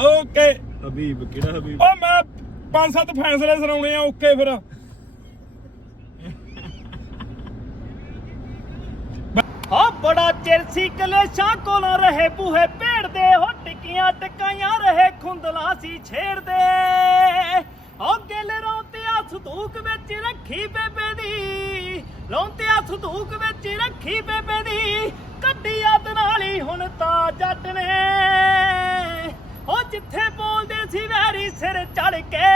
Okay Habib ਕਿਹੜਾ ਹਬੀਬ? ਉਹ ਮੈਂ 5-7 ਫੈਸਲੇ ਸੁਣਾਉਣੇ ਆ। ਓਕੇ ਫਿਰ ਹਾਂ ਬੜਾ ਚਿਰ ਸੀ ਕਲੇਸ਼ਾਂ ਕੋਲੋਂ ਰਹੇ ਬੂਹੇ ਭੇੜਦੇ ਹੋ ਟਿੱਕੀਆਂ ਟਕਾਈਆਂ ਰਹੇ ਖੁੰਦਲਾ ਸੀ ਛੇੜਦੇ ਹੋ ਗਿਲ ਰੌਂਤਿਆ ਸੰਦੂਕ ਵਿੱਚ ਰੱਖੀ ਬੇਬੇ ਦੀ ਰੌਂਤਿਆ ਸੰਦੂਕ ਵਿੱਚ ਰੱਖੀ ਬੇਬੇ ਦੀ ਕੱਢੀ ਅੱਧ ਨਾਲ ਹੀ ਹੁਣ ਤਾਂ ਜੱਟ ਨੇ ਉਹ ਜਿੱਥੇ ਬੋਲਦੇ ਸੀ ਵੈਰੀ ਸਿਰ ਚੜ ਕੇ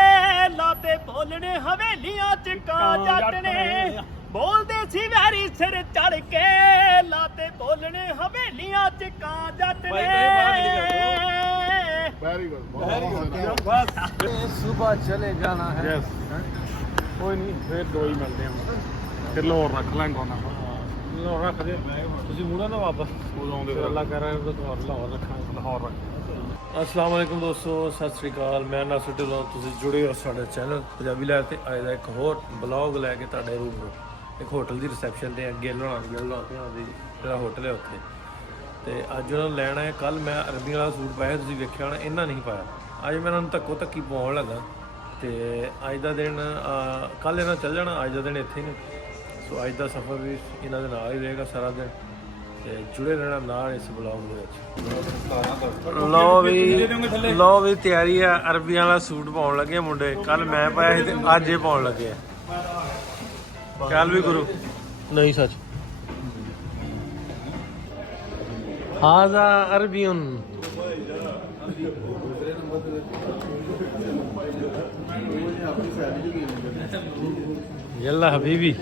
ਲਾਤੇ ਬੋਲਣੇ ਹਵੇਲੀਆਂ ਚ ਕਾਂ ਜੱਟ ਨੇ ਬੋਲਦੇ ਸੀ ਵੈਰੀ ਸਿਰ ਚੜ ਕੇ ਲਾਤੇ ਬੋਲਣੇ ਹਵੇਲੀਆਂ ਚ ਕਾਂ ਜੱਟ ਨੇ ਵੈਰੀ ਗੁੱਡ ਬਸ ਸੁਬਹ ਚਲੇ ਜਾਣਾ ਹੈ। ਯੈਸ ਕੋਈ ਨਹੀਂ ਫੇਰ ਦੋ ਹੀ ਮਿਲਦੇ ਹਾਂ ਫਿਰ ਲਾਹੌਰ ਰੱਖ ਲਾਂਗੇ ਉਹਨਾਂ ਲਾਹੌਰ ਰੱਖ ਦੇ ਤੁਸੀਂ ਮੁੜਾ ਨਾ ਵਾਪਸ ਉਦੋਂ ਆਉਂਦੇ ਅੱਲਾ ਕਰ ਰਹੇ ਹੋ ਲਾਹੌਰ ਰੱਖਾਂਗੇ ਲਾਹੌਰ ਰੱਖ। अस्सलाम वालेकुम दोस्तों, सत श्री अकाल। मैं नासिर ढिल्लों, तुसीं जुड़े हो साडे चैनल पंजाबी लाइफ ते अज दा एक होर ब्लॉग लैके तुहाडे रूबरू एक होटल दी रिसैप्शन ते गिल होना दी जेह्ड़ा होटल है उत्थे ते अज उन्हां नूं लैण आए। कल मैं अरबी वाला सूट पाया, तुसीं वेखिआ होना, इन्हां नहीं पाया। अज मैं इन्हां नूं धक्को धक्की पाउण लगा ते अज दा दिन कल इन्हां चल जाना, अज दा दिन इत्थे ने। सो अज दा सफ़र भी इन्हां दे नाल ही रहेगा सारा दिन ਤੇ ਜੁੜੇ ਰਹਿਣਾ ਨਾਲ ਇਸ ਬਲੌਗ ਦੇ ਵਿੱਚ। ਲਓ ਵੀ ਤਿਆਰੀ ਆ, ਅਰਬੀਆਂ ਵਾਲਾ ਸੂਟ ਪਾਉਣ ਲੱਗੇ ਮੁੰਡੇ। ਕੱਲ ਮੈਂ ਪਾਇਆ ਸੀ ਤੇ ਅੱਜ ਇਹ ਪਾਉਣ ਲੱਗੇ ਆ। ਚੱਲ ਵੀ ਗੁਰੂ ਨਹੀਂ ਸੱਚ ਹਾਜ਼ਾ ਅਰਬੀਉਨ ਯੱਲਾ ਹਬੀਬੀ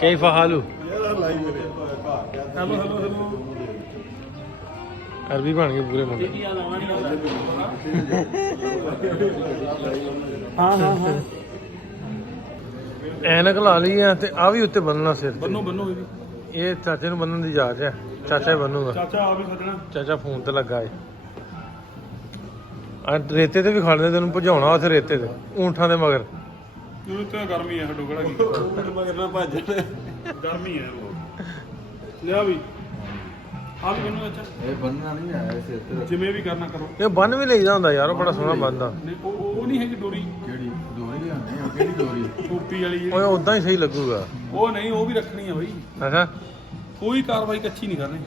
ਕੈਫ ਹਾਲੂ अरबी बन गए पूरे मुंडे। ऐनक ला ली है ते आ भी उत्ते बनना सिर ਬੰਨੋ ਬੰਨੋ ਵੀ ये चाचे ਨੂੰ ਬੰਨਣ ਦੀ ਜਾਚ ਹੈ। ਚਾਚਾ ਹੀ ਬੰਨੂਗਾ। ਚਾਚਾ ਆ ਵੀ ਸੱਜਣਾ ਚਾਚਾ ਫੋਨ ਤੇ ਲੱਗਾ ਏ। ਆ ਰੇਤੇ ਤੇ ਵੀ ਖੜਦੇ ਤੈਨੂੰ ਭਜਾਉਣਾ ਉੱਥੇ ਰੇਤੇ ਤੇ ਊਂਠਾਂ ਦੇ ਮਗਰ। ਕਿਉਂ ਤੇ ਗਰਮੀ ਹੈ ਹੱਡੋ ਕਿਹੜਾ ਕੀ ਮਗਰ ਨਾ ਭੱਜ ਗਰਮੀ ਹੈ ਲਿਆ ਵੀ ਆ ਵੀ ਬੰਨੋ ਅੱਛਾ ਇਹ ਬੰਨਣਾ ਨਹੀਂ ਹੈ ਸਿਰ ਤੇ ਜਿਵੇਂ ਵੀ ਕਰਨਾ ਕਰੋ। ਇਹ ਬੰਨ ਵੀ ਲਈਦਾ ਹੁੰਦਾ ਯਾਰ, ਉਹ ਬੜਾ ਸੋਹਣਾ ਬੰਨਦਾ। ਨਹੀਂ ਉਹ ਨਹੀਂ ਹੈਗੀ ਡੋਰੀ ਕਿਹੜੀ ਦੋਰੀ ਲਿਆਉਂਦੇ ਆ ਕਿਹੜੀ ਦੋਰੀ ਟੋਪੀ ਵਾਲੀ ਜਿਹੜੀ। ਓਏ ਉਦਾਂ ਹੀ ਸਹੀ ਲੱਗੂਗਾ। ਉਹ ਨਹੀਂ ਉਹ ਵੀ ਰੱਖਣੀ ਆ ਬਈ, ਅੱਛਾ ਕੋਈ ਕਾਰਵਾਈ ਕੱਚੀ ਨਹੀਂ ਕਰਨੀ।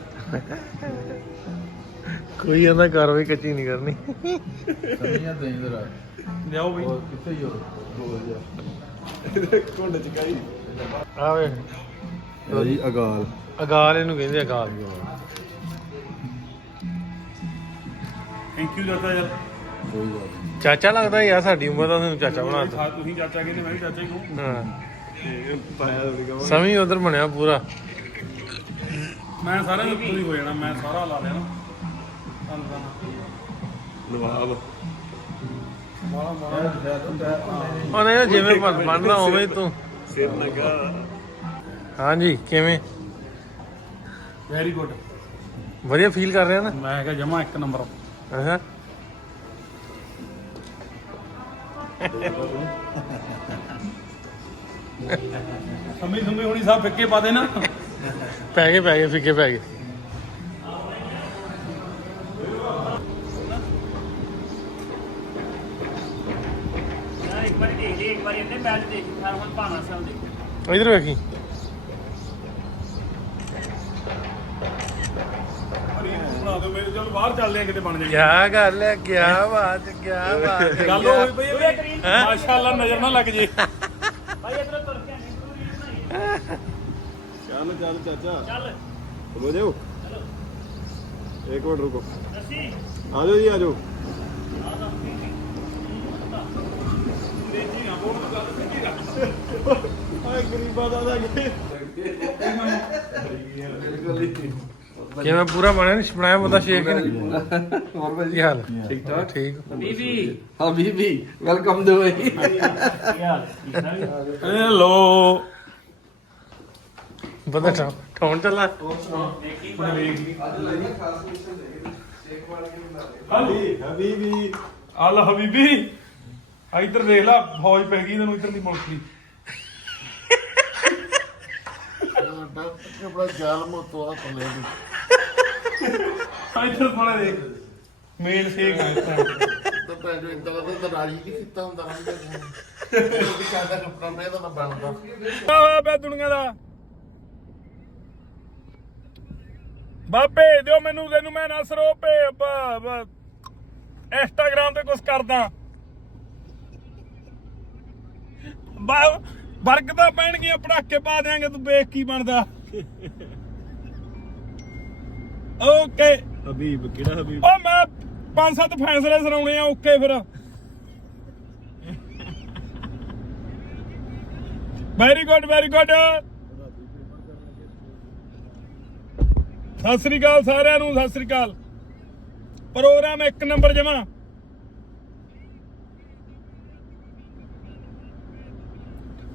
ਕੋਈ ਇਹਦਾ ਕਾਰਵਾਈ ਕੱਚੀ ਨਹੀਂ ਕਰਨੀ। ਸਮਝਿਆ ਤੇ ਇਧਰ ਲਿਆਓ ਬਈ ਉਹ ਕਿੱਥੇ ਹੀ ਹੋ ਗਿਆ ਕੁੰਡ ਚ ਕਾਈ ਆ ਵੇ ਜੀ ਅਗਾਲ ਅਗਾਲ ਇਹਨੂੰ ਕਹਿੰਦੇ ਅਗਾਲ। ਥੈਂਕ ਯੂ ਚਾਚਾ ਯਾਰ। ਕੋਈ ਗੱਲ ਨਹੀਂ। ਚਾਚਾ ਲੱਗਦਾ ਯਾਰ, ਸਾਡੀ ਉਮਰ ਦਾ ਤੈਨੂੰ ਚਾਚਾ ਬਣਾ ਦਿੱਤਾ। ਤੁਸੀਂ ਚਾਚਾ ਕਹਿੰਦੇ ਮੈਂ ਵੀ ਚਾਚਾ ਹੀ ਕਹੂੰ। ਹਾਂ ਤੇ ਪਾਇਆ ਹੋਵੇਗਾ ਸਮੀ ਉਧਰ ਬਣਿਆ ਪੂਰਾ। ਮੈਂ ਸਾਰਿਆਂ ਨੂੰ ਪੂਰੀ ਹੋ ਜਾਣਾ, ਮੈਂ ਸਾਰਾ ਲਾ ਲੈਣਾ ਲਵਾ ਲਓ ਮਾਲਾ ਮਾਲਾ ਉਹਨੇ ਜਿਵੇਂ ਬਣਦਾ ਉਵੇਂ ਹੀ ਤੂੰ। ਸਿਰ ਲਗਾ। ਹਾਂਜੀ ਕਿਵੇਂ ਵੈਰੀ ਗੁੱਡ। ਵਧੀਆ ਫੀਲ ਕਰ ਰਿਹਾ ਨਾ? ਮੈਂ ਕਿਹਾ ਜਮਾ ਇੱਕ ਨੰਬਰ। ਅੱਛਾ ਸੰਮੀ ਸੰਮੀ ਹੁਣੀ ਸਭ ਫਿੱਕੇ ਪਾ ਦੇ ਨਾ। ਪੈ ਗਏ ਫਿੱਕੇ ਪੈ ਗਏ। ਇੱਕ ਵਾਰੀ ਦੇਖ ਲਈ, ਇੱਕ ਵਾਰੀ ਇਹਨੇ ਮੈਚ ਦੇਖ ਫਿਰ ਹੁਣ ਭਾਣਾ ਸਾਹਿਬ ਦੇਖ। ਇਧਰ ਵੇਖੀ। ਬਣਾ ਦਿਓ ਮੇਰੇ, ਚਲੋ ਬਾਹਰ ਚੱਲਦੇ ਆ ਕਿਤੇ ਬਣ ਜਾਏ। ਕਿਆ ਗੱਲ ਹੈ, ਕਿਆ ਬਾਤ ਗੱਲ ਹੋਈ ਪਈ ਹੈ ਮਾਸ਼ਾਅੱਲਾ, ਨਜ਼ਰ ਨਾ ਲੱਗ ਜੇ। ਭਾਈ ਇਧਰ ਤੁਰ ਕੇ ਆਣੀ ਪੂਰੀ ਬਣਾਈ। ਚੱਲ ਚੱਲ ਚਾਚਾ ਚੱਲ ਹੋ ਜਾਓ। ਇੱਕ ਮਿੰਟ ਰੁਕੋ, ਅਸੀਂ ਆ ਜਾਓ ਜੀ ਆ ਜਾਓ। ਆਏ ਗਰੀਬਾਂ ਦਾ ਕਿਵੇਂ ਪੂਰਾ ਬਣਿਆ ਨਹੀਂ ਬਣਾਇਆ ਬੰਦਾ ਸ਼ੇਕ ਨੇ? ਹੋਰ ਭਾਈ ਕੀ ਹਾਲ? ਠੀਕ ਠਾਕ ਠੀਕ। ਬੀਬੀ ਹਬੀਬੀ ਵੈਲਕਮ ਦੇ way ਕੀ ਹਾਲ ਠੀਕ ਠਾਕ। ਹੈਲੋ ਬੰਦਾ ਠਾਉਣ ਚੱਲਾ। ਹਬੀਬੀ ਅੱਲ ਹਬੀਬੀ ਇੱਧਰ ਦੇਖ ਲਾ, ਫੌਜ ਪੈ ਗਈ ਤੈਨੂੰ ਇੱਧਰ ਦੀ ਮੁਲਕ ਦੀ। ਆਪਣਾ ਜਾਲ ਮੋਤੋ ਆ ਪੱਲੇ ਦੀ ਇੱਧਰ ਥੋੜਾ ਦੇਖ ਮੇਨ ਸੇਕ ਆ ਤਾਂ ਭੈਣ ਜੋ ਇੰਦਾ ਦਾ ਤਾਂ ਰਾਜੀ ਨਹੀਂ ਕੀਤਾ ਹੁੰਦਾ ਰਹਿੰਦਾ ਵੀ ਕਾਹਦਾ ਕੱਪੜਾ ਮੈਂ ਤਾਂ ਬਣਦਾ ਹੋਇਆ ਪਿਆ ਦੁਨੀਆ ਦਾ ਬਾ ਭੇਜ ਦਿਓ ਮੈਨੂੰ ਤੈਨੂੰ ਮੈਂ ਨਸਰੋ ਇੰਸਟਾਗ੍ਰਾਮ ਤੇ ਕੁਛ ਕਰਦਾ ਬਾ ਬਰਕਤਾਂ ਪੈਣਗੀਆਂ ਪੜਾਕੇ ਪਾ ਦਿਆਂਗੇ ਤੂੰ ਵੇਖ ਕੀ ਬਣਦਾ ਓਕੇ ਹਬੀਬ ਕਿਹੜਾ ਹਬੀਬ ਉਹ ਮੈਂ 5-7 ਫੈਸਲੇ ਸੁਣਾਉਣੇ ਆ ਓਕੇ ਫਿਰ ਵੈਰੀ ਗੁੱਡ ਸਤਿ ਸ੍ਰੀ ਅਕਾਲ ਸਾਰਿਆਂ ਨੂੰ ਸਤਿ ਸ੍ਰੀ ਅਕਾਲ ਪ੍ਰੋਗਰਾਮ 1 ਨੰਬਰ ਜਮਾ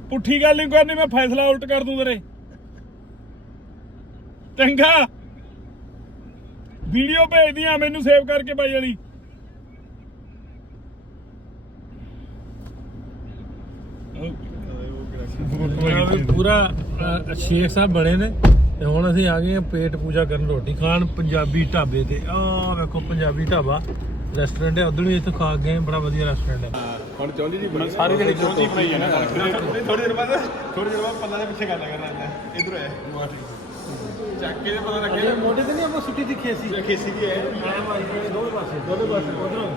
ਪੁੱਠੀ ਗੱਲ ਨਹੀਂ ਕਰਨੀ ਮੈਂ ਫੈਸਲਾ ਉਲਟ ਕਰ ਦੂੰ ਤੇਰੇ ਚੰਗਾ ਵੀਡੀਓ ਭੇਜਦੀ ਆ ਮੈਨੂੰ ਸੇਵ ਕਰਕੇ ਬਾਈ ਵਾਲੀ ਪੂਰਾ ਸ਼ੇਖ ਸਾਹਿਬ ਬਣੇ ਨੇ ਤੇ ਹੁਣ ਅਸੀਂ ਆ ਗਏ ਆ ਪੇਟ ਪੂਜਾ ਕਰਨ ਰੋਟੀ ਖਾਣ ਪੰਜਾਬੀ ਢਾਬੇ ਤੇ ਆਹ ਵੇਖੋ ਪੰਜਾਬੀ ਢਾਬਾ ਰੈਸਟੋਰੈਂਟ ਹੈ ਉਧਰ ਵੀ ਇੱਥੇ ਖਾ ਗਏ ਬੜਾ ਵਧੀਆ ਰੈਸਟੋਰੈਂਟ ਹੈ ਹੁਣ ਚੌਲੀ ਦੀ ਬਣੀ ਸਾਰੀ ਜਿਹੜੀ ਚੌਥੀ ਬਣਾਈ ਹੈ ਨਾ ਥੋੜੀ ਦੇਰ ਬਾਅਦ ਪੱਲਾ ਦੇ ਪਿੱਛੇ ਗੱਲ ਕਰਨਾ ਇਧਰ ਹੈ ਚੱਕ ਕੇ ਪਤਾ ਲੱਗਿਆ ਮੋਢੇ ਤੇ ਨਹੀਂ ਆਪਾਂ ਸੁੱਟੀ ਦੀ ਖੇਸੀ ਦੀ ਹੈ ਦੋਵੇਂ ਪਾਸੇ ਉਧਰੋਂ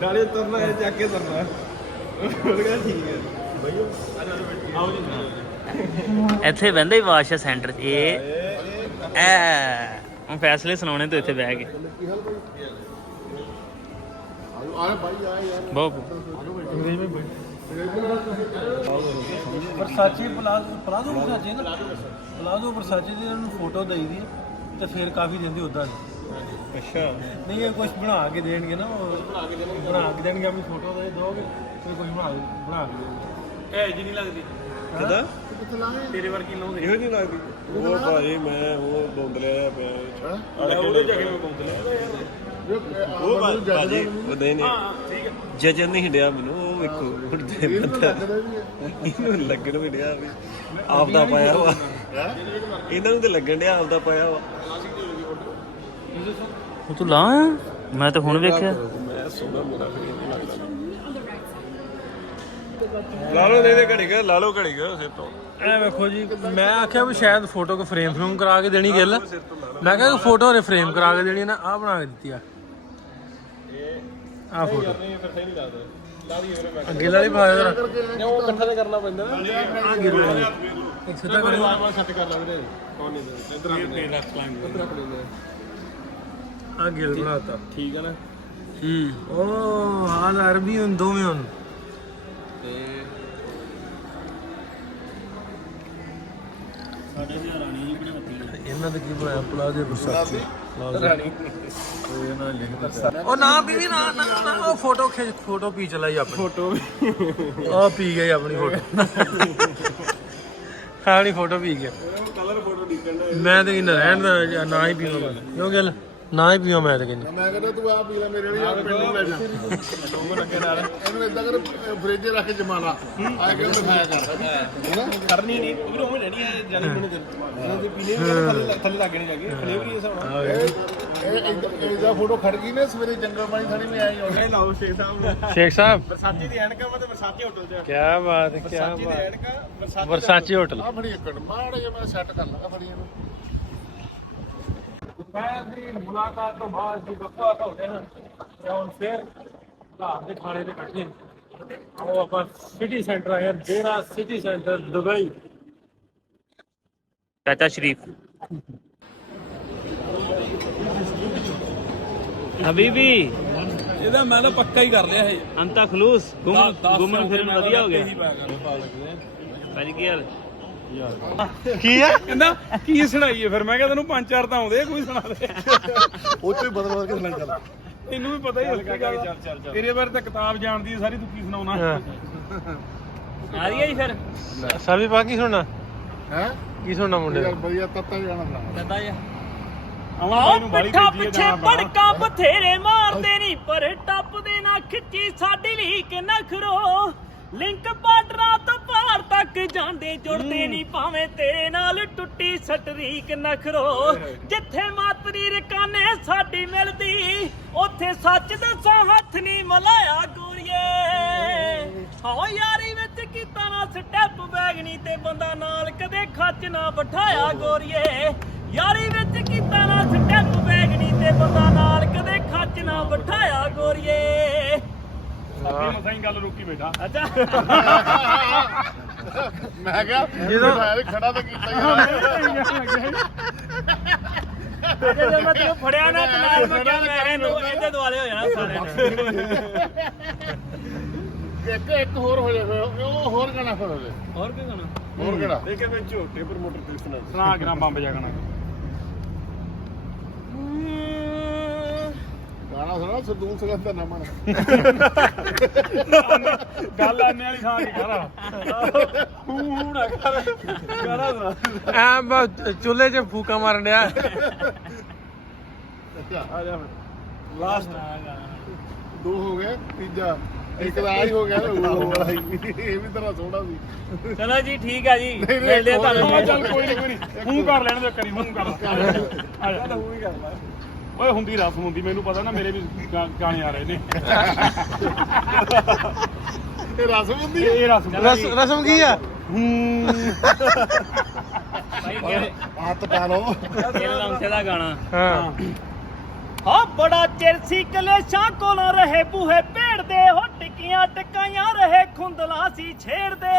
ਡਾਲੇ ਉਤਰਨਾ ਹੈ ਚੱਕ ਕੇ ਉਤਰਨਾ ਉਹ ਕਹਿੰਦਾ ਠੀਕ ਹੈ ਬਈਓ ਆਓ ਜੀ ਇੱਥੇ ਬਹਿੰਦਾ ਹੀ ਵਾਸ਼ ਸੈਂਟਰ 'ਚ ਇਹ ਹੁਣ ਫੈਸਲੇ ਸੁਣਾਉਣੇ ਤੇ ਇੱਥੇ ਬਹਿ ਕੇ ਆਏ ਭਾਈ ਆਏ ਯਾਰ ਬਹੁਤ ਵਰਸਾਚੇ ਪਲਾਜ਼ੋ ਵਰਸਾਚੇ ਨਾ ਪਲਾਜ਼ੋ ਵਰਸਾਚੇ ਦੀ ਇਹਨੂੰ ਫੋਟੋ ਦੇਈ ਦੀ ਤੇ ਫਿਰ ਕਾਫੀ ਦਿੰਦੇ ਉਦਾਂ ਦੇ ਅੱਛਾ ਨਹੀਂ ਇਹ ਕੁਝ ਬਣਾ ਕੇ ਦੇਣਗੇ ਨਾ ਬਣਾ ਕੇ ਦੇਣਗੇ ਆਪਣੀ ਫੋਟੋ ਦੇ ਦੋਗੇ ਫਿਰ ਕੁਝ ਬਣਾ ਕੇ ਦੇਣਗੇ ਇਹ ਜੀ ਨਹੀਂ ਲੱਗਦੀ ਕਿਦਾਂ ਤੇਰੇ ਵਰਗੀ ਲਾਉਂਦੇ ਇਹੋ ਨਹੀਂ ਲੱਗਦੀ ਉਹ ਭਾਈ ਮੈਂ ਉਹ ਬੌਂਦਲਿਆ ਪਿਆ ਉਹਦੇ ਜਗ੍ਹਾ ਮੈਂ ਬੌਂਦਲਿਆ ਯਾਰ ਉਹ ਬਾਜੀ ਉਹ ਨਹੀਂ ਠੀਕ ਹੈ ਜਜਨ ਨਹੀਂ ਹਿੰਡਿਆ ਮੈਨੂੰ ਉਹ ਵੇਖੋ ਉੱਡਦੇ ਬੰਦਾ ਇਹਨੂੰ ਲੱਗਣ ਵੀ ਡਿਆ ਵੀ ਆਪਦਾ ਪਾਇਆ ਵਾ ਇਹਨਾਂ ਨੂੰ ਤੇ ਲੱਗਣ ਡਿਆ ਆਪਦਾ ਪਾਇਆ ਵਾ ਉਹ ਤੂੰ ਲਾ ਮੈਂ ਤਾਂ ਹੁਣ ਵੇਖਿਆ ਮੈਂ ਸੋਨਾ ਮੇਰਾ ਲਾ ਲਓ ਦੇ ਘੜੀ ਗਾ ਲਾ ਲਓ ਘੜੀ ਗਾ ਸਿਰ ਤੋਂ ਐ ਵੇਖੋ ਜੀ ਮੈਂ ਆਖਿਆ ਵੀ ਸ਼ਾਇਦ ਫੋਟੋ ਕੋ ਫਰੇਮ ਕਰਾ ਕੇ ਦੇਣੀ ਗਿੱਲ ਮੈਂ ਕਿਹਾ ਫੋਟੋ ਰੇ ਫਰੇਮ ਕਰਾ ਕੇ ਦੇਣੀ ਨਾ ਆ ਬਣਾ ਕੇ ਦਿੱਤੀ ਆ ਫੋਟੋ ਅੱਗੇ ਵਾਲੀ ਪਾ ਜਰਾ ਉਹ ਇਕੱਠਾ ਤੇ ਕਰਨਾ ਪੈਂਦਾ ਨਾ ਆ ਗਿਰ ਵਾਲੀ ਇੱਕ ਸਿੱਧਾ ਕਰੋ ਸੈੱਟ ਕਰ ਲਾ ਵੀਰੇ ਕੌਣ ਨਹੀਂ ਇੱਧਰ ਰੱਖ ਲਾਂਗੇ ਇੱਧਰ ਰੱਖ ਲੈਂਦੇ ਆ ਗਿਲ ਬਣਾਤਾ ਠੀਕ ਹੈ ਨਾ ਉਹ ਹਾਲ ਅਰਬੀ ਹੁਣ ਦੋਵੇਂ ਹੁਣ ਤੇ ਸਾਡੇ ਵੀ ਰਾਣੀ ਜੀ ਬਣਾਤੀ ਇਹਨਾਂ ਦੇ ਕੀ ਬਣਾਇਆ ਪਲਾਜ਼ੋ ਬਰਸਾਤੀ ਰਾਣੀ ਇਹਨਾਂ ਲਿਖਦਾ ਉਹ ਨਾ ਵੀ ਨਾ ਉਹ ਫੋਟੋ ਪੀ ਚਲਾਈ ਆਪਣੀ ਫੋਟੋ ਉਹ ਪੀ ਗਈ ਆਪਣੀ ਫੋਟੋ ਆਪਣੀ ਫੋਟੋ ਪੀ ਗਿਆ ਕਲਰ ਫੋਟੋ ਡਿੱਗਣ ਮੈਂ ਤੇ ਇਹਨਾਂ ਰਹਿਣ ਦਾ ਨਾ ਹੀ ਪੀਵਾਂ ਕਿਉਂ ਗੱਲ ਨਾ ਹੀ ਪੀਵਾਂ ਮੈਂ ਤੇ ਕਹਿੰਦਾ ਮੈਂ ਕਹਿੰਦਾ ਤੂੰ ਆ ਪੀ ਲੈ ਮੇਰੇ ਲਈ ਆ ਪਿੰਡ ਨੂੰ ਲੈ ਜਾ ਇਹਨੂੰ ਇਦਾਂ ਕਰ ਫ੍ਰਿਜ ਰੱਖ ਕੇ ਜਮਾ ਲਾ ਆਏ ਕਿ ਉਹਨੂੰ ਖਾਇਆ ਕਰ ਕਰਨੀ ਨਹੀਂ ਉਹ ਵੀ ਰਹਿਣੀ ਹੈ ਜਾਨੀ ਮੈਨੂੰ ਤੇ ਪੀਲੇ ਥੱਲੇ ਲੱਗ ਨਹੀਂ ਲੱਗੇ ਫਲੇਵਰ ਹੀ ਹਿਸਾਬ ਇਹਦਾ ਫੋਟੋ ਖੜ ਗਈ ਨੇ ਸਵੇਰੇ ਜੰਗਲ ਪਾਣੀ ਥਾਣੀ ਮੈਂ ਆਈ ਹੋਣਾ ਲਾਓ ਸ਼ੇਖ ਸਾਹਿਬ ਨੂੰ ਸ਼ੇਖ ਸਾਹਿਬ ਵਰਸਾਚੇ ਦੀ ਐਨਕਾਂ ਮੈਂ ਤੇ ਵਰਸਾਚੇ ਹੋਟਲ ਤੇ ਕੀ ਬਾਤ ਹੈ ਕੀ ਵਰਸਾਚੇ ਦੀ ਬਾਤ ਐਨਕਾਂ ਵਰਸਾਚੇ ਹੋਟਲ ਆ ਫੜੀ ਇੱਕ ਮਾੜਾ ਜਿਹਾ ਮੈਂ ਸੈੱਟ ਕਰ ਲਾਂਗਾ ਫੜੀ ਇਹਨੂੰ ਦੁਪਹਿਰ ਦੀ ਮੁਲਾਕਾਤ ਤੋਂ ਬਾਅਦ ਜੀ ਬੱਕਾ ਹੋ ਗਏ ਹਨ ਤੇ ਹੁਣ ਫਿਰ ਘਰ ਦੇ ਖਾਣੇ ਤੇ ਇਕੱਠੇ ਉਹ ਆਪਾਂ ਸਿਟੀ ਸੈਂਟਰ ਆਇਆ ਡੇਰਾ ਸਿਟੀ ਸੈਂਟਰ ਦੁਬਈ ਚਾਚਾ ਸ਼ਰੀਫ ਹਬੀਬੀ ਇਹਦਾ ਮੈਂ ਤਾਂ ਪੱਕਾ ਹੀ ਕਰ ਲਿਆ ਇਹ ਅੰਤਾ ਖਲੂਸ ਘੁੰਮਣ ਫਿਰਨ ਵਧੀਆ ਹੋ ਗਿਆ ਭਾਜੀ ਕੀ ਹਾਲ ਕੀ ਆ ਕਹਿੰਦਾ ਕੀ ਸੁਣਾਈਏ ਫਿਰ ਮੈਂ ਕਿਹਾ ਤੈਨੂੰ 5-4 ਤਾਂ ਆਉਂਦੇ ਕੋਈ ਸੁਣਾ ਦੇ ਉਹ ਤੋਂ ਬਦਲ ਕੇ ਸੁਣਾ ਚੱਲ ਤੈਨੂੰ ਵੀ ਪਤਾ ਹੀ ਹਲਕਾ ਚੱਲ ਤੇਰੇ ਬਾਰੇ ਤਾਂ ਕਿਤਾਬ ਜਾਣਦੀ ਹੈ ਸਾਰੀ ਤੂੰ ਕੀ ਸੁਣਾਉਣਾ ਆ ਰਹੀ ਹੈ ਜੀ ਫਿਰ ਸਾਬੀ ਪਾ ਕੀ ਸੁਣਨਾ ਹੈ ਕੀ ਸੁਣਨਾ ਮੁੰਡੇ ਯਾਰ ਵਧੀਆ ਤੱਤਾ ਜਾਣਾ ਬਣਾ ਕਦਾ ਜਾ ਆਹ ਪਿੱਠਾ ਪਿੱਛੇ ਭੜਕਾਂ ਬਥੇਰੇ ਮਾਰਦੇ ਨਹੀਂ ਪਰ ਟੱਪਦੇ ਨਾ ਖਿੱਚੀ ਸਾਡੀ ਲੀਕ ਨਖਰੋ ਲਿੰਕ ਬਾਰਡਰਾਂ ਤੋਂ ਪਾਰ ਤੱਕ ਜਾਂਦੇ ਜੁੜਦੇ ਨਹੀਂ ਭਾਵੇਂ ਤੇਰੇ ਨਾਲ ਟੁੱਟੀ ਸਟਰੀਕ ਨਖਰੋ ਜਿੱਥੇ ਮਾਤਰੀ ਰਕਾਨੇ ਸਾਡੀ ਮਿਲਦੀ ਉੱਥੇ ਸੱਚ ਦੱਸਾਂ ਹੱਥ ਨਹੀਂ ਮਲਾਇਆ ਗੋਰੀਏ ਹਾਂ ਯਾਰੀ ਵਿੱਚ ਕੀਤਾ ਨਾ ਸਟੈਪ ਬੈਗਣੀ ਤੇ ਬੰਦਾ ਨਾਲ ਕਦੇ ਖੱਚ ਨਾ ਬਿਠਾਇਆ ਗੋਰੀਏ ਯਾਰੀ ਵਿੱਚ ਕੀਤਾ ਨਾ ਸਟੈਪ ਬੈਗਣੀ ਤੇ ਬੰਦਾ ਨਾਲ ਕਦੇ ਖੱਚ ਨਾ ਬਿਠਾਇਆ ਗੋਰੀਏ ਸਾਡੀ ਮਸਾਂ ਹੀ ਗੱਲ ਰੁਕੀ ਬੈਠਾ ਅੱਛਾ ਮੈਂ ਕਿਹਾ ਜਦੋਂ ਖੜਾ ਤਾਂ ਕੀਤਾ ਜਦੋਂ ਮੈਂ ਤੈਨੂੰ ਫੜਿਆ ਨਾ ਤੇ ਨਾਲ ਮੈਂ ਕਿਹਾ ਮੈਂ ਇਹਨੂੰ ਇਹਦੇ ਦੁਆਲੇ ਹੋ ਜਾਣਾ ਸਾਰਿਆਂ ਨੇ ਇੱਕ ਹੋਰ ਹੋ ਜਾਵੇ ਉਹ ਹੋਰ ਗਾਣਾ ਫਿਰ ਹੋ ਜਾਵੇ ਹੋਰ ਕੀ ਗਾਣਾ ਹੋਰ ਕਿਹੜਾ ਦੇਖੇ ਮੈਂ ਝੋਟੇ ਪ੍ਰਮੋਟਰ ਤੇ ਸੁਣਾ ਸੁਣਾ ਕੇ ਨਾ ਬੰਬ ਜਾ ਗਾਣਾ ਗਾਣਾ ਸੁਣਾ ਸਰਦੂਲ ਸਿੰਘਾਂ ਦਾ ਨਾਮ ਗੱਲ ਆਨੇ ਵਾਲੀ ਥਾਂ ਕੀ ਕਰਾ ਹੂੰ ਨਾ ਕਰ ਗਾਣਾ ਸੁਣਾ ਐ ਚੁੱਲ੍ਹੇ 'ਚ ਫੂਕਾ ਮਾਰਨ ਡਿਆ ਆ ਜਾ ਲਾਸਟ ਦੋ ਹੋ ਗਏ ਤੀਜਾ ਇੱਕ ਦਾ ਆ ਹੀ ਹੋ ਗਿਆ ਇਹ ਵੀ ਤਰ੍ਹਾਂ ਸੋਹਣਾ ਸੀ ਚਲੋ ਜੀ ਠੀਕ ਆ ਜੀ ਮਿਲਦੇ ਆ ਤੁਹਾਨੂੰ ਚੱਲ ਕੋਈ ਨਹੀਂ ਹੂੰ ਕਰ ਲੈਣ ਦੇ ਕਰੀ ਹੂੰ ਕਰ ਆ ਜਾ ਹੂੰ ਹੀ ਕਰ ਲੈ ਓਏ ਹੁੰਦੀ ਰਸਮ ਹੁੰਦੀ ਮੈਨੂੰ ਪਤਾ ਨਾ ਮੇਰੇ ਵੀ ਗਾਣੇ ਆ ਰਹੇ ਨੇ ਇਹ ਰਸਮ ਹੁੰਦੀ ਇਹ ਰਸਮ ਰਸਮ ਕੀ ਆ ਹੱਥ ਪਾ ਲਓ ਇਹ ਲੰਕੇ ਦਾ ਗਾਣਾ ਹਾਂ ਹਾਂ ਬੜਾ ਚਿਰ ਸੀ ਕਲੇਸ਼ਾਂ ਕੋਲੋਂ ਰਹੇ ਬੂਹੇ ਭੇੜਦੇ ਹੋ ਟਿੱਕੀਆਂ ਟਕਾਈਆਂ ਰਹੇ ਖੁੰਦਲਾ ਸੀ ਛੇੜਦੇ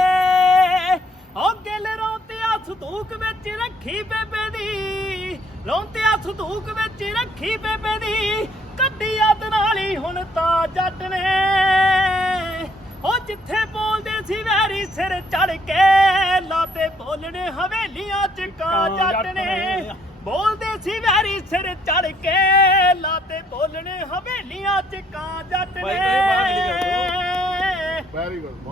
ਉਹ ਗਿਲ ਰੋਂਤਿਆ ਸੰਦੂਕ ਵਿੱਚ ਰੱਖੀ ਬੇਬੇ ਦੀ ਰੋਂਤਿਆ ਸੰਦੂਕ ਵਿੱਚ ਰੱਖੀ ਬੇਬੇ ਦੀ ਕੱਢੀ ਯਾਦ ਨਾਲੀ ਹੁਣ ਤਾਂ ਜੱਟ ਨੇ ਉਹ ਜਿੱਥੇ ਬੋਲਦੇ ਸੀ ਵੈਰੀ ਸਿਰ ਚੜ ਕੇ ਲਾਤੇ ਬੋਲਣੇ ਹਵੇਲੀਆਂ ਚ ਕਾਂ ਜੱਟ ਨੇ ਬੋਲਦੇ ਸੀ ਵੈਰੀ ਸਿਰ ਚੜ ਕੇ ਲਾਤੇ ਬੋਲਣੇ ਹਵੇਲੀਆਂ ਚ ਕਾਂ ਜੱਟ ਨੇ ਵੈਰੀ ਗੁੱਡ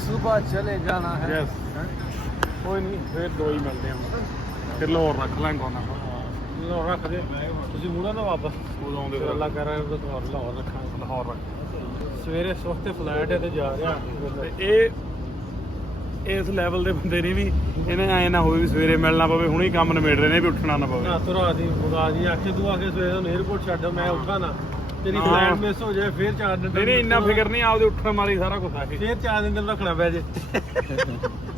ਸੁਬਹ ਚਲੇ ਜਾਣਾ ਹੈ ਯੈਸ ਕੋਈ ਨਹੀਂ ਫੇਰ ਦੋ ਹੀ ਮਿਲਦੇ ਆ ਫਿਰ ਲਾਹੌਰ ਰੱਖ ਲਾਂਗੇ ਕੋਨਾ ਲਾਹੌਰ ਰੱਖ ਦੇ ਤੁਸੀਂ ਮੁੜੋ ਨਾ ਵਾਪਸ ਉਦੋਂ ਆਉਂਦੇ ਫਿਰ ਅੱਲਾ ਕਰ ਰਿਹਾ ਤਾਂ ਲਾਹੌਰ ਰੱਖਾਂਗੇ ਲਾਹੌਰ ਰੱਖ ਸਵੇਰੇ ਸਵਖਤੇ ਫਲਾਈਟ ਹੈ ਤੇ ਜਾ ਰਿਹਾ ਤੇ ਇਹ ਇਸ ਲੈਵਲ ਦੇ ਬੰਦੇ ਨਹੀਂ ਵੀ ਇਹਨੇ ਐ ਨਾ ਹੋਵੇ ਵੀ ਸਵੇਰੇ ਮਿਲਣਾ ਪਵੇ ਹੁਣੇ ਹੀ ਕੰਮ ਨਿਬੇੜ ਰਹੇ ਨੇ ਵੀ ਉੱਠਣਾ ਨਾ ਪਵੇ ਨਾ ਤੁਰਾ ਦੀ ਮੁਗਾ ਜੀ ਆਖੇ ਤੂੰ ਆਖੇ ਸਵੇਰੇ ਨੂੰ 에어ਪੋਰਟ ਛੱਡ ਮੈਂ ਉੱਠਾ ਨਾ ਤੇਰੀ ਫਲਾਈਟ ਮਿਸ ਹੋ ਜਾਏ ਫਿਰ 4 ਦਿਨ ਨਹੀਂ ਇੰਨਾ ਫਿਕਰ ਨਹੀਂ ਆਪਦੇ ਉੱਠਣ ਮਾਰੀ ਸਾਰਾ ਕੁਝ ਆ ਕੇ ਫਿਰ 4 ਦਿਨ ਰੱਖਣਾ ਪੈ ਜੇ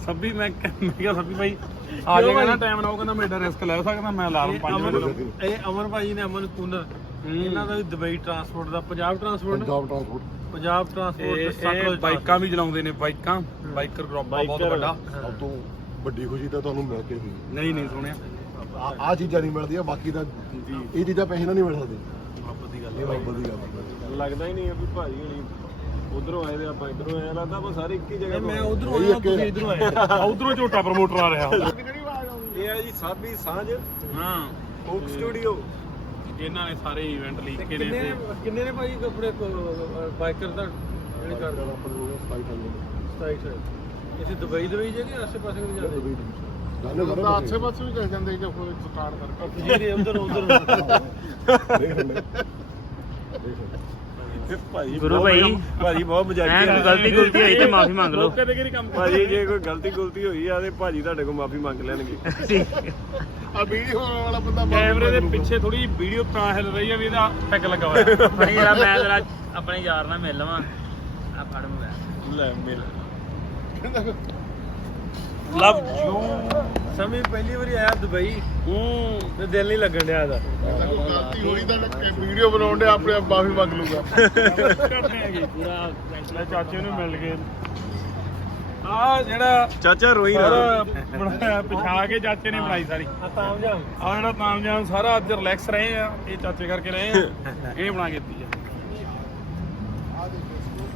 ਸੱਭੀ ਮੈਂ ਕਿਹਾ ਸੱਭੀ ਭਾਈ ਆ ਜਾਏਗਾ ਨਾ ਟਾਈਮ ਨਾਲ ਉਹ ਕਹਿੰਦਾ ਮੈਂ ਏਡਾ ਰਿਸਕ ਲੈ ਸਕਦਾ ਮੈਂ ਅਲਾਰਮ 5 ਵਜੇ ਲਾਉਂਗਾ ਇਹ ਅਮਰ ਭਾਈ ਨੇ ਅਮਨ ਕੂਨਰ ਇਹਨਾਂ ਦਾ ਵੀ ਦੁਬਈ ਟਰਾਂਸਪੋਰਟ ਦਾ ਪੰਜਾਬ ਟਰਾਂਸਪੋਰਟ ਪੰਜਾਬ ਟਰਾਂਸਪੋਰਟ ਇਹ ਬਾਈਕਾਂ ਵੀ ਚਲਾਉਂਦੇ ਨੇ ਬਾਈਕਾਂ ਬਾਈਕਰ ਗਰੁੱਪ ਬਹੁਤ ਵੱਡਾ ਸਭ ਤੋਂ ਵੱਡੀ ਖੁਸ਼ੀ ਤਾਂ ਤੁਹਾਨੂੰ ਮਿਲ ਕੇ ਹੋਈ ਨਹੀਂ ਸੁਣਿਆ ਆ ਚੀਜ਼ਾਂ ਨਹੀਂ ਮਿਲਦੀਆਂ ਬਾਕੀ ਤਾਂ ਇਹ ਚੀਜ਼ਾਂ ਪੈਸੇ ਨਾਲ ਨਹੀਂ ਮਿਲ ਸਕਦੀ ਰੱਬ ਦੀ ਗੱਲ ਇਹ ਰੱਬ ਦੀ ਗੱਲ ਲੱਗਦਾ ਹੀ ਨਹੀਂ ਆ ਵੀ ਭਾਜੀ ਹੋਣੀ ਉਧਰੋਂ ਆਏ ਤੇ ਆਪਾਂ ਇਧਰੋਂ ਆਏ ਲੱਗਦਾ ਆਪਾਂ ਸਾਰੇ ਇੱਕ ਹੀ ਜਗ੍ਹਾ ਮੈਂ ਉਧਰੋਂ ਆਇਆ ਤੁਸੀਂ ਇਧਰੋਂ ਆਏ ਉਧਰੋਂ ਝੋਟਾ ਪ੍ਰਮੋਟਰ ਆ ਰਿਹਾ ਇਹ ਆ ਜੀ ਸਾਬੀ ਸਾਂਝ ਹਾਂ ਕੋਕ ਸਟੂਡੀਓ ਇਹਨਾਂ ਨੇ ਸਾਰੇ ਇਵੈਂਟ ਲੀਕ ਕੇ ਨੇ ਕਿੰਨੇ ਤੇ ਕਿੰਨੇ ਨੇ ਭਾਈ ਆਪਣੇ ਬਾਈਕਰ ਦਾ ਜਿਹੜੇ ਕਰਦੇ ਸਟਾਈਲ ਇਸੇ ਦੁਬਈ ਜੇ ਕਿ ਆਸੇ ਪਾਸੇ ਵੀ ਜਾਂਦੇ ਬੰਦਾ ਆਸੇ ਪਾਸੇ ਵੀ ਕਹਿ ਜਾਂਦੇ ਕਿ ਕੋਈ ਸਟਾਰਟ ਕਰਕੇ ਜੀ ਉਧਰ ਭਾਜੀ ਗੁਰੂ ਭਾਈ ਭਾਜੀ ਬਹੁਤ ਮਜ਼ਾਕੀ ਕੋਈ ਗਲਤੀ ਗੁਲਤੀ ਹੋਈ ਤੇ ਮਾਫੀ ਮੰਗ ਲਓ ਲੋਕਾਂ ਦੇ ਕਿਹੜੀ ਕੰਮ ਭਾਜੀ ਜੇ ਕੋਈ ਗਲਤੀ ਹੋਈ ਆ ਤੇ ਭਾਜੀ ਤੁਹਾਡੇ ਕੋਲ ਮਾਫੀ ਮੰਗ ਲੈਣਗੇ ਆ ਵੀਡੀਓ ਵਾਲਾ ਬੰਦਾ ਕੈਮਰੇ ਦੇ ਪਿੱਛੇ ਥੋੜੀ ਵੀਡੀਓ ਤਾਂ ਹਿਲ ਰਹੀ ਆ ਵੀ ਇਹਦਾ ਟੈਗ ਲੱਗਾ ਹੋਇਆ ਭਾਈ ਯਾਰ ਮੈਂ ਜਰਾ ਆਪਣੇ ਯਾਰ ਨਾਲ ਮਿਲ ਲਵਾਂ ਆ ਫੜ ਮੋਬਾਈਲ ਲੈ ਮਿਲ ਲਵ ਯੂ ਸਮੀ ਪਹਿਲੀ ਵਾਰੀ ਆਇਆ ਦੁਬਈ ਤੇ ਦਿਲ ਨਹੀਂ ਲੱਗਣ ਡਿਆ ਦਾ ਗਲਤੀ ਹੋਈ ਤਾਂ ਵੀਡੀਓ ਬਣਾਉਣ ਦੇ ਆਪਣੇ ਆਪ ਮਾਫੀ ਮੰਗ ਲੂਗਾ ਕਰਦੇ ਹੈਗੇ ਪੂਰਾ ਲੈ ਚਾਚੇ ਨੂੰ ਮਿਲ ਗਏ ਆ ਜਿਹੜਾ ਚਾਚਾ ਰੋਈ ਸਾਰਾ ਬਣਾਇਆ ਪਿਛਾ ਕੇ ਚਾਚੇ ਨੇ ਬਣਾਈ ਸਾਰੀ ਆ ਤਾਮਜਾਮ ਆ ਜਿਹੜਾ ਤਾਮਜਾਮ ਸਾਰਾ ਅੱਜ ਰਿਲੈਕਸ ਰਹੇ ਆ ਇਹ ਚਾਚੇ ਕਰਕੇ ਰਹੇ ਆ ਇਹ ਬਣਾ ਕੇ ਦਿੱਤੀ ਆ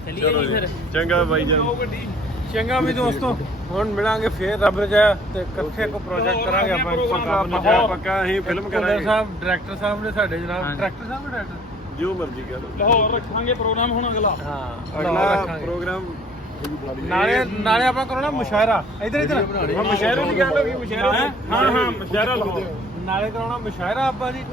ਚੱਲੀਏ ਜੀ ਫਿਰ ਚੰਗਾ ਬਾਈ ਜਾਨ ਉਹ ਗੱਡੀ ਚੰਗਾ ਵੀ ਦੋਸਤੋ ਹੁਣ ਮਿਲਾਂਗੇ ਫੇਰ ਰੱਬ ਰਜਾ ਤੇ ਇਕੱਠੇ ਕੋ ਪ੍ਰੋਜੈਕਟ ਕਰਾਂਗੇ ਆਪਾਂ ਪੱਕਾ ਅਸੀਂ ਫਿਲਮ ਕਰਾਂਗੇ ਸਾਹਿਬ ਡਾਇਰੈਕਟਰ ਸਾਹਿਬ ਨੇ ਸਾਡੇ ਜਨਾਬ ਡਾਇਰੈਕਟਰ ਸਾਹਿਬ ਡਾਇਰੈਕਟਰ ਜੋ ਮਰਜ਼ੀ ਕਰ ਲਾਹੌਰ ਰੱਖਾਂਗੇ ਪ੍ਰੋਗਰਾਮ ਹੁਣ ਅਗਲਾ ਹਾਂ ਅਗਲਾ ਪ੍ਰੋਗਰਾਮ ਨਾਲੇ ਆਪਾਂ ਕਰੋ ਨਾ ਮੁਸ਼ਾਇਰਾ ਇਧਰ ਮੁਸ਼ਾਇਰੇ ਦੀ ਗੱਲ ਹੋ ਗਈ ਮੁਸ਼ਾਇਰਾ ਹਾਂ ਮੁਸ਼ਾਇਰਾ ਲਾਹੌਰ ਨਾਲੇ ਕਰਾਉਣਾ ਮੁਸ਼ਾਇਰਾ ਆਪਾਂ ਜੀ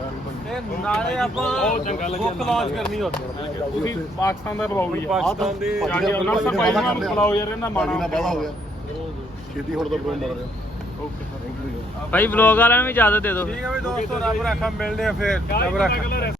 ਤੇ ਨਾਲੇ ਆਪਾਂ ਬਹੁਤ ਚੰਗਾ ਲੱਗਿਆ ਬੁੱਕ ਲਾਂਚ ਕਰਨੀ ਉੱਥੇ ਤੁਸੀਂ ਪਾਕਿਸਤਾਨ ਦਾ ਬਲੌਗ ਹੀ ਆ ਪਾਕਿਸਤਾਨ ਦੇ ਜਾ ਕੇ ਉਹਨਾਂ ਨਾਲ ਭਾਈ ਨਾਲ ਬੁਲਾਓ ਯਾਰ ਇਹਨਾਂ ਪਾਣੀ ਮਾਣਾ ਨਾਲ ਬਾਹਲਾ ਹੋ ਗਿਆ ਛੇਤੀ ਹੁਣ ਤਾਂ ਪ੍ਰੋਗਰਾਮ ਬਣ ਰਿਹਾ ਓਕੇ ਸਰ ਭਾਈ ਵਲੌਗ ਵਾਲਿਆਂ ਨੂੰ ਵੀ ਇਜਾਜ਼ਤ ਦੇ ਦਿਓ ਠੀਕ ਹੈ ਵੀ ਦੋਸਤੋ ਰੱਬ ਰਾਖਾ ਮਿਲਦੇ ਆ ਫੇਰ ਰੱਬ ਰਾਖਾ